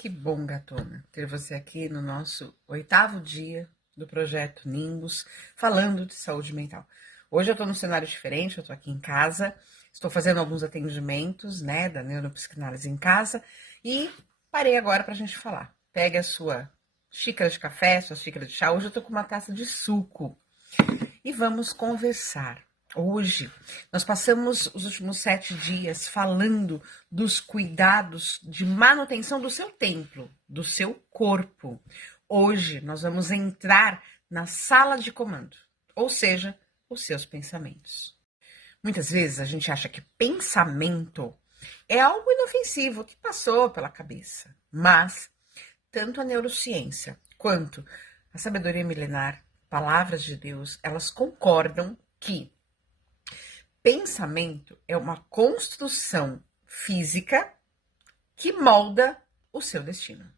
Que bom, gatona, ter você aqui no nosso 8º dia do projeto Nimbus, falando de saúde mental. Hoje eu estou num cenário diferente, eu estou aqui em casa, estou fazendo alguns atendimentos, da neuropsicanálise em casa, e parei agora para a gente falar. Pegue a sua xícara de café, sua xícara de chá, hoje eu estou com uma taça de suco, e vamos conversar. Hoje, nós passamos os últimos 7 dias falando dos cuidados de manutenção do seu templo, do seu corpo. Hoje, nós vamos entrar na sala de comando, ou seja, os seus pensamentos. Muitas vezes a gente acha que pensamento é algo inofensivo que passou pela cabeça, mas tanto a neurociência quanto a sabedoria milenar, palavras de Deus, elas concordam que pensamento é uma construção física que molda o seu destino.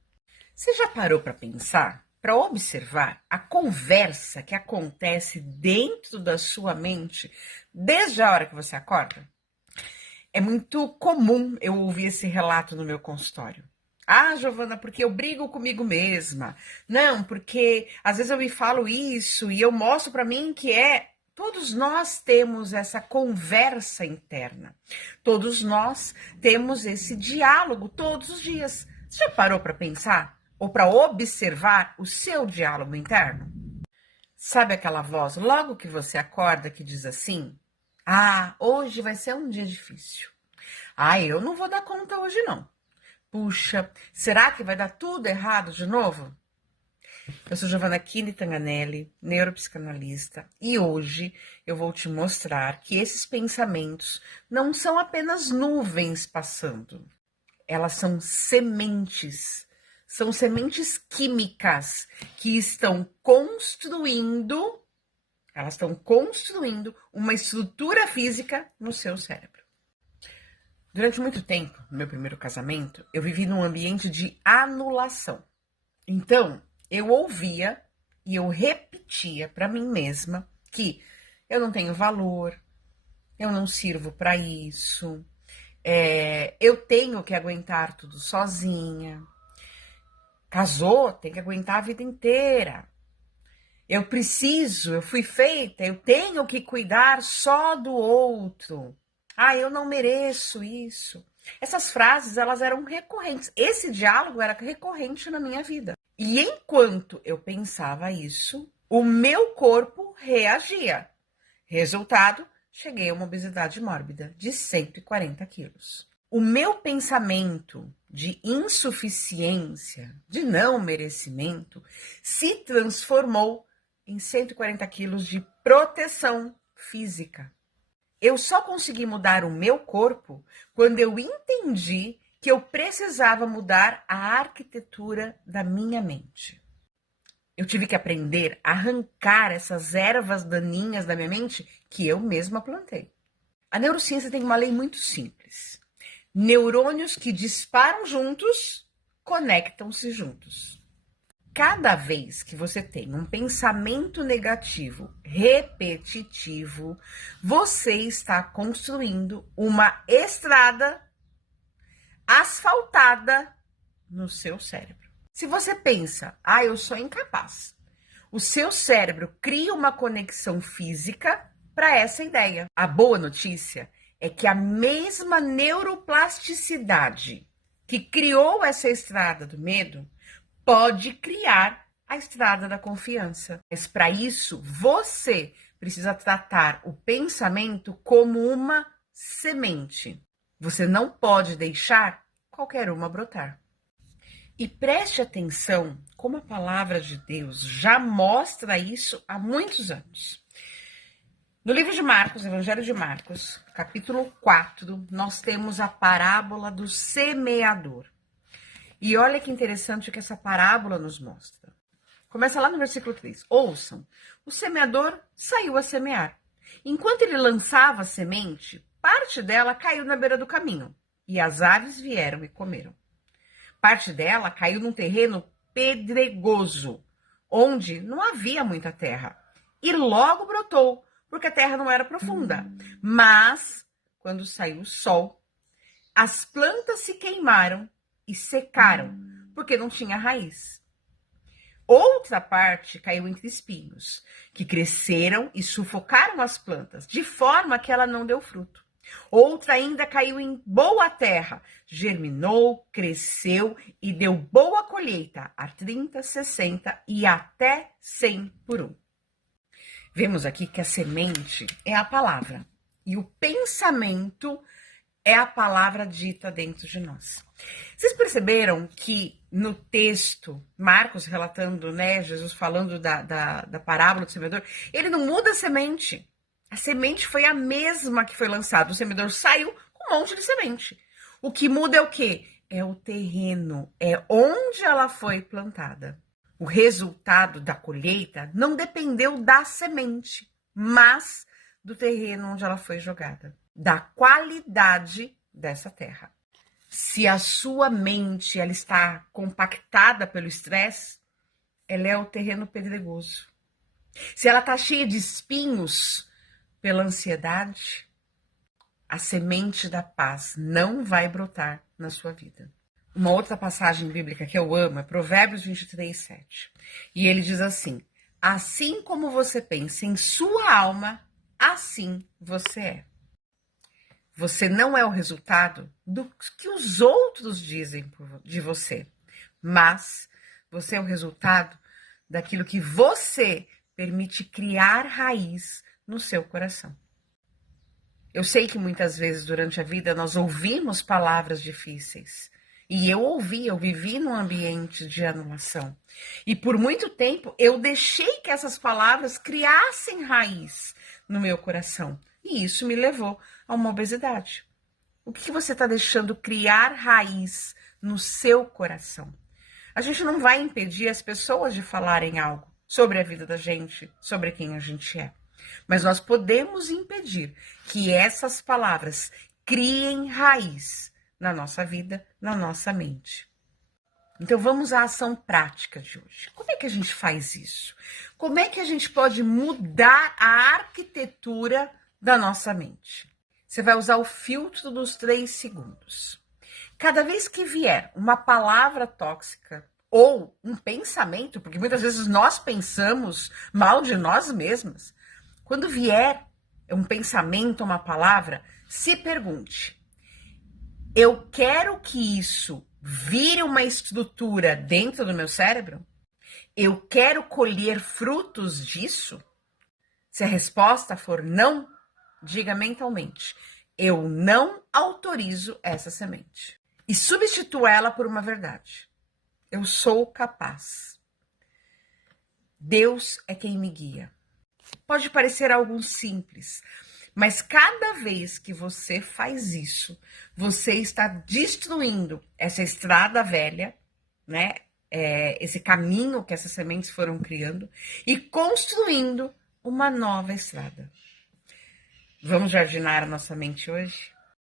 Você já parou para pensar, para observar a conversa que acontece dentro da sua mente desde a hora que você acorda? É muito comum eu ouvir esse relato no meu consultório. Ah, Giovana, porque eu brigo comigo mesma. Não, porque às vezes eu me falo isso e eu mostro para mim que todos nós temos essa conversa interna. Todos nós temos esse diálogo todos os dias. Você já parou para pensar ou para observar o seu diálogo interno? Sabe aquela voz logo que você acorda que diz assim: ah, hoje vai ser um dia difícil. Ah, eu não vou dar conta hoje não. Puxa, será que vai dar tudo errado de novo? Eu sou Giovana Kini Tanganelli, neuropsicanalista, e hoje eu vou te mostrar que esses pensamentos não são apenas nuvens passando. Elas são sementes químicas que estão construindo uma estrutura física no seu cérebro. Durante muito tempo, no meu primeiro casamento, eu vivi num ambiente de anulação. Então, eu ouvia e eu repetia para mim mesma que eu não tenho valor, eu não sirvo para isso, eu tenho que aguentar tudo sozinha. Casou, tem que aguentar a vida inteira. Eu fui feita, eu tenho que cuidar só do outro. Ah, eu não mereço isso. Essas frases, elas eram recorrentes. Esse diálogo era recorrente na minha vida. E enquanto eu pensava isso, o meu corpo reagia. Resultado, cheguei a uma obesidade mórbida de 140 quilos. O meu pensamento de insuficiência, de não merecimento, se transformou em 140 quilos de proteção física. Eu só consegui mudar o meu corpo quando eu entendi que eu precisava mudar a arquitetura da minha mente. Eu tive que aprender a arrancar essas ervas daninhas da minha mente que eu mesma plantei. A neurociência tem uma lei muito simples. Neurônios que disparam juntos, conectam-se juntos. Cada vez que você tem um pensamento negativo repetitivo, você está construindo uma estrada asfaltada no seu cérebro. Se você pensa, eu sou incapaz, o seu cérebro cria uma conexão física para essa ideia. A boa notícia é que a mesma neuroplasticidade que criou essa estrada do medo pode criar a estrada da confiança. Mas para isso, você precisa tratar o pensamento como uma semente. Você não pode deixar qualquer uma brotar. E preste atenção como a palavra de Deus já mostra isso há muitos anos. No livro de Marcos, Evangelho de Marcos, capítulo 4, nós temos a parábola do semeador. E olha que interessante o que essa parábola nos mostra. Começa lá no versículo 3. Ouçam, o semeador saiu a semear. Enquanto ele lançava a semente, parte dela caiu na beira do caminho, e as aves vieram e comeram. Parte dela caiu num terreno pedregoso, onde não havia muita terra, e logo brotou, porque a terra não era profunda. Mas, quando saiu o sol, as plantas se queimaram e secaram, porque não tinha raiz. Outra parte caiu entre espinhos, que cresceram e sufocaram as plantas, de forma que ela não deu fruto. Outra ainda caiu em boa terra, germinou, cresceu e deu boa colheita, a 30, 60 e até 100 por um. Vemos aqui que a semente é a palavra e o pensamento é a palavra dita dentro de nós. Vocês perceberam que no texto, Marcos relatando, né, Jesus falando da parábola do semeador, ele não muda a semente. A semente foi a mesma que foi lançada. O semeador saiu com um monte de semente. O que muda é o quê? É o terreno, é onde ela foi plantada. O resultado da colheita não dependeu da semente, mas do terreno onde ela foi jogada, da qualidade dessa terra. Se a sua mente ela está compactada pelo estresse, ela é o terreno pedregoso. Se ela está cheia de espinhos pela ansiedade, a semente da paz não vai brotar na sua vida. Uma outra passagem bíblica que eu amo é Provérbios 23, 7. E ele diz assim: assim como você pensa em sua alma, assim você é. Você não é o resultado do que os outros dizem de você, mas você é o resultado daquilo que você permite criar raiz no seu coração. Eu sei que muitas vezes durante a vida nós ouvimos palavras difíceis. E eu vivi num ambiente de anulação. E por muito tempo eu deixei que essas palavras criassem raiz no meu coração. E isso me levou a uma obesidade. O que você está deixando criar raiz no seu coração? A gente não vai impedir as pessoas de falarem algo sobre a vida da gente, sobre quem a gente é. Mas nós podemos impedir que essas palavras criem raiz na nossa vida, na nossa mente. Então vamos à ação prática de hoje. Como é que a gente faz isso? Como é que a gente pode mudar a arquitetura da nossa mente? Você vai usar o filtro dos 3 segundos. Cada vez que vier uma palavra tóxica ou um pensamento, porque muitas vezes nós pensamos mal de nós mesmas, quando vier um pensamento, uma palavra, se pergunte: eu quero que isso vire uma estrutura dentro do meu cérebro? Eu quero colher frutos disso? Se a resposta for não, diga mentalmente: eu não autorizo essa semente. E substitua ela por uma verdade: eu sou capaz. Deus é quem me guia. Pode parecer algo simples, mas cada vez que você faz isso, você está destruindo essa estrada velha, né? Esse caminho que essas sementes foram criando e construindo uma nova estrada. Vamos jardinar a nossa mente hoje?